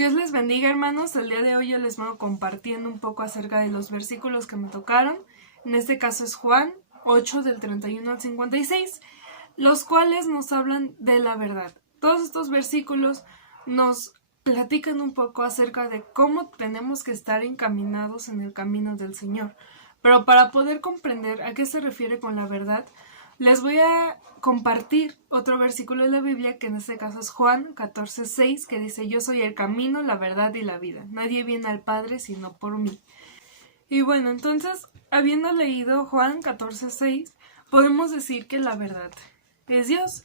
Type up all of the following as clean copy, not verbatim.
Dios les bendiga, hermanos. El día de hoy yo les vengo compartiendo un poco acerca de los versículos que me tocaron. En este caso es Juan 8 del 31 al 56, los cuales nos hablan de la verdad. Todos estos versículos nos platican un poco acerca de cómo tenemos que estar encaminados en el camino del Señor. Pero para poder comprender a qué se refiere con la verdad, les voy a compartir otro versículo de la Biblia, que en este caso es Juan 14:6, que dice: yo soy el camino, la verdad y la vida. Nadie viene al Padre sino por mí. Y bueno, entonces, habiendo leído Juan 14:6, podemos decir que la verdad es Dios.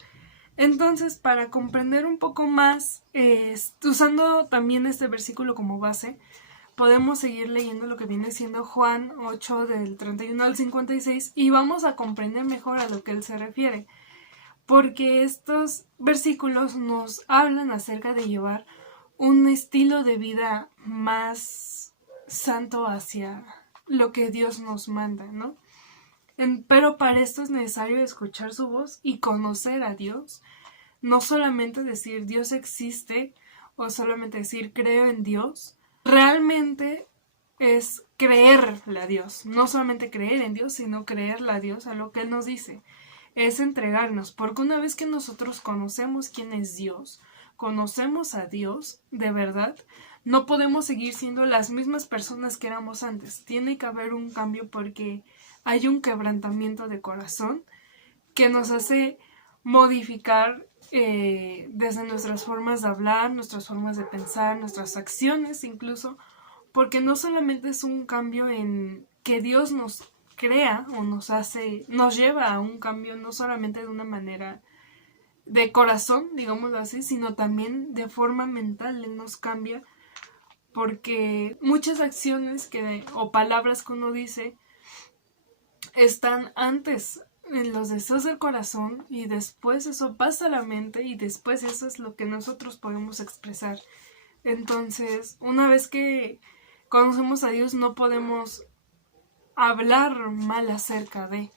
Entonces, para comprender un poco más, usando también este versículo como base, podemos seguir leyendo lo que viene siendo Juan 8 del 31 al 56 y vamos a comprender mejor a lo que él se refiere, porque estos versículos nos hablan acerca de llevar un estilo de vida más santo hacia lo que Dios nos manda, ¿no? Pero para esto es necesario escuchar su voz y conocer a Dios, no solamente decir Dios existe o solamente decir creo en Dios. Realmente es creerle a Dios, no solamente creer en Dios, sino creerle a Dios, a lo que Él nos dice. Es entregarnos, porque una vez que nosotros conocemos quién es Dios, conocemos a Dios de verdad, no podemos seguir siendo las mismas personas que éramos antes. Tiene que haber un cambio porque hay un quebrantamiento de corazón que nos hace modificar desde nuestras formas de hablar, nuestras formas de pensar, nuestras acciones incluso, porque no solamente es un cambio en que Dios nos crea o nos hace, nos lleva a un cambio no solamente de una manera de corazón, digámoslo así, sino también de forma mental. Él nos cambia porque muchas acciones o palabras que uno dice están antes en los deseos del corazón y después eso pasa a la mente y después eso es lo que nosotros podemos expresar. Entonces, una vez que conocemos a Dios, no podemos hablar mal acerca de,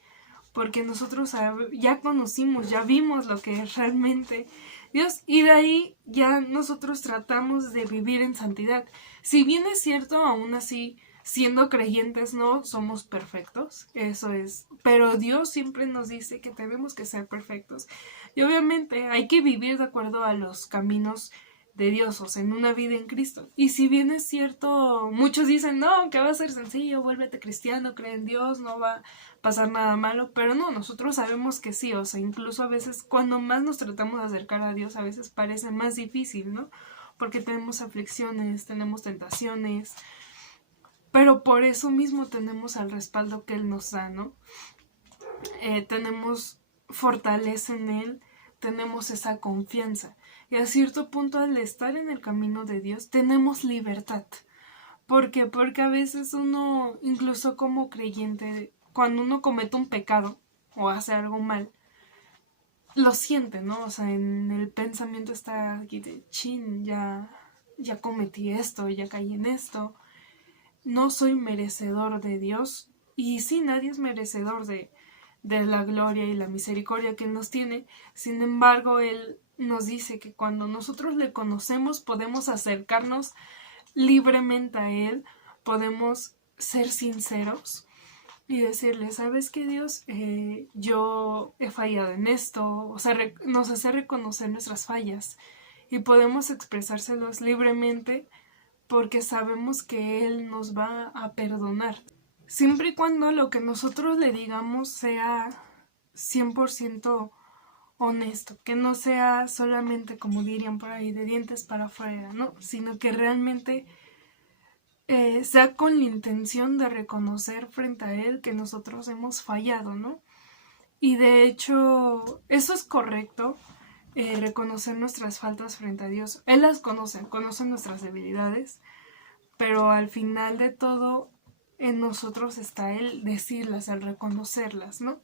porque nosotros ya conocimos, ya vimos lo que es realmente Dios, y de ahí ya nosotros tratamos de vivir en santidad. Si bien es cierto, aún así, siendo creyentes no somos perfectos, eso es, pero Dios siempre nos dice que tenemos que ser perfectos, y obviamente hay que vivir de acuerdo a los caminos de Dios, o sea, en una vida en Cristo. Y si bien es cierto, muchos dicen, no, que va a ser sencillo, vuélvete cristiano, cree en Dios, no va a pasar nada malo, pero no, nosotros sabemos que sí, o sea, incluso a veces cuando más nos tratamos de acercar a Dios, a veces parece más difícil, ¿no? Porque tenemos aflicciones, tenemos tentaciones, pero por eso mismo tenemos el respaldo que Él nos da, ¿no? Tenemos fortaleza en Él, tenemos esa confianza. Y a cierto punto, al estar en el camino de Dios, tenemos libertad. ¿Por qué? Porque a veces uno, incluso como creyente, cuando uno comete un pecado o hace algo mal, lo siente, ¿no? O sea, en el pensamiento está aquí de, chin, ya cometí esto, ya caí en esto, no soy merecedor de Dios. Y sí, nadie es merecedor de la gloria y la misericordia que Él nos tiene. Sin embargo, Él nos dice que cuando nosotros le conocemos podemos acercarnos libremente a Él, podemos ser sinceros y decirle, ¿sabes qué, Dios? Yo he fallado en esto, o sea, nos hace reconocer nuestras fallas y podemos expresárselos libremente porque sabemos que Él nos va a perdonar. Siempre y cuando lo que nosotros le digamos sea 100% honesto, que no sea solamente, como dirían por ahí, de dientes para afuera, ¿no? Sino que realmente sea con la intención de reconocer frente a Él que nosotros hemos fallado, ¿no? Y de hecho, eso es correcto, reconocer nuestras faltas frente a Dios. Él las conoce nuestras debilidades, pero al final de todo, en nosotros está el decirlas, el reconocerlas, ¿no?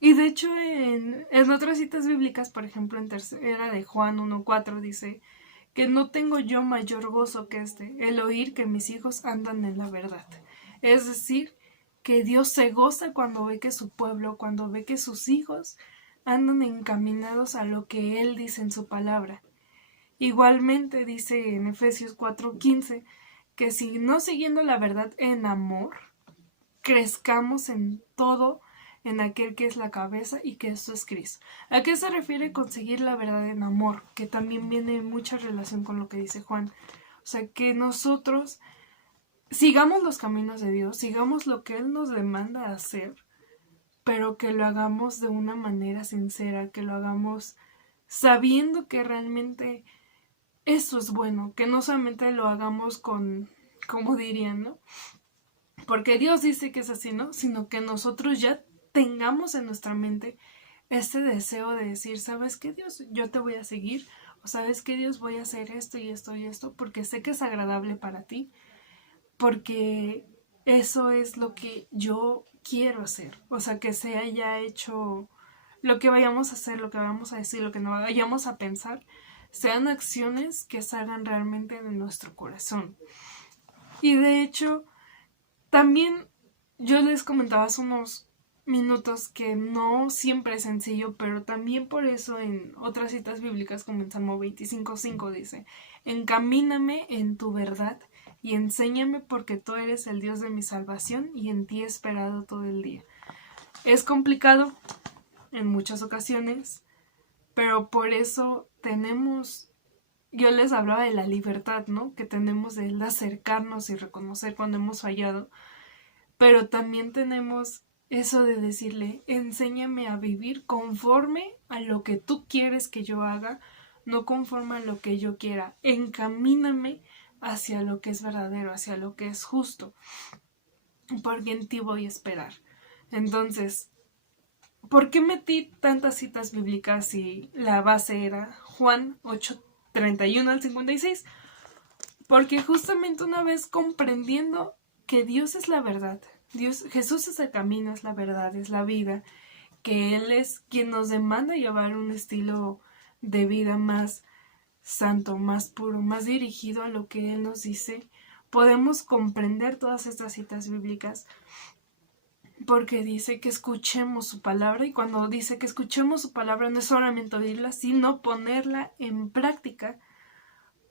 Y de hecho, en otras citas bíblicas, por ejemplo, en tercera de Juan 1:4 dice que no tengo yo mayor gozo que el oír que mis hijos andan en la verdad. Es decir, que Dios se goza cuando ve que su pueblo, cuando ve que sus hijos andan encaminados a lo que Él dice en su palabra. Igualmente dice en Efesios 4:15 que si no siguiendo la verdad en amor, crezcamos en todo en aquel que es la cabeza y que esto es Cristo. ¿A qué se refiere conseguir la verdad en amor? Que también viene en mucha relación con lo que dice Juan. O sea, que nosotros sigamos los caminos de Dios, sigamos lo que Él nos demanda hacer, pero que lo hagamos de una manera sincera, que lo hagamos sabiendo que realmente eso es bueno, que no solamente lo hagamos con, como dirían, ¿no? Porque Dios dice que es así, ¿no? Sino que nosotros ya tengamos en nuestra mente este deseo de decir, ¿sabes qué, Dios? Yo te voy a seguir, o ¿sabes qué, Dios? Voy a hacer esto y esto y esto, porque sé que es agradable para ti, porque eso es lo que yo quiero hacer. O sea, que se haya hecho lo que vayamos a hacer, lo que vayamos a decir, lo que no vayamos a pensar, sean acciones que salgan realmente de nuestro corazón. Y de hecho, también yo les comentaba hace unos minutos que no siempre es sencillo, pero también por eso en otras citas bíblicas como en Salmo 25:5 dice, encamíname en tu verdad y enséñame porque tú eres el Dios de mi salvación y en ti he esperado todo el día. Es complicado en muchas ocasiones, pero por eso tenemos, yo les hablaba de la libertad, ¿no? Que tenemos de acercarnos y reconocer cuando hemos fallado, pero también tenemos eso de decirle, enséñame a vivir conforme a lo que tú quieres que yo haga, no conforme a lo que yo quiera. Encamíname hacia lo que es verdadero, hacia lo que es justo, porque en ti voy a esperar. Entonces, ¿por qué metí tantas citas bíblicas y la base era Juan 8:31 al 56? Porque justamente una vez comprendiendo que Dios es la verdad, Jesús es el camino, es la verdad, es la vida, que Él es quien nos demanda llevar un estilo de vida más santo, más puro, más dirigido a lo que Él nos dice, podemos comprender todas estas citas bíblicas porque dice que escuchemos su palabra, y cuando dice que escuchemos su palabra no es solamente oírla, sino ponerla en práctica,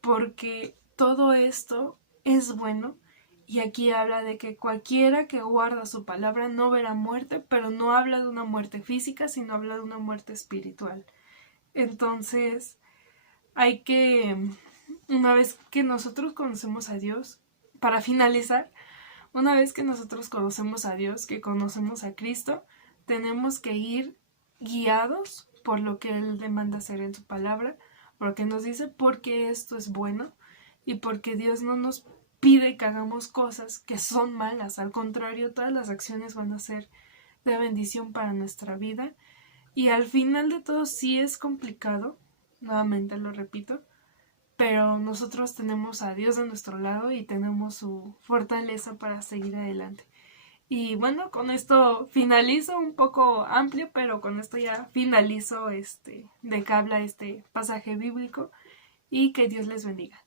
porque todo esto es bueno. Y aquí habla de que cualquiera que guarda su palabra no verá muerte, pero no habla de una muerte física, sino habla de una muerte espiritual. Entonces, hay que, una vez que nosotros conocemos a Dios, para finalizar, una vez que nosotros conocemos a Dios, que conocemos a Cristo, tenemos que ir guiados por lo que Él demanda hacer en su palabra, porque nos dice porque esto es bueno y porque Dios no nos pide que hagamos cosas que son malas. Al contrario, todas las acciones van a ser de bendición para nuestra vida. Y al final de todo sí es complicado, nuevamente lo repito, pero nosotros tenemos a Dios de nuestro lado y tenemos su fortaleza para seguir adelante. Y bueno, con esto finalizo, un poco amplio, pero con esto ya finalizo de qué habla este pasaje bíblico, y que Dios les bendiga.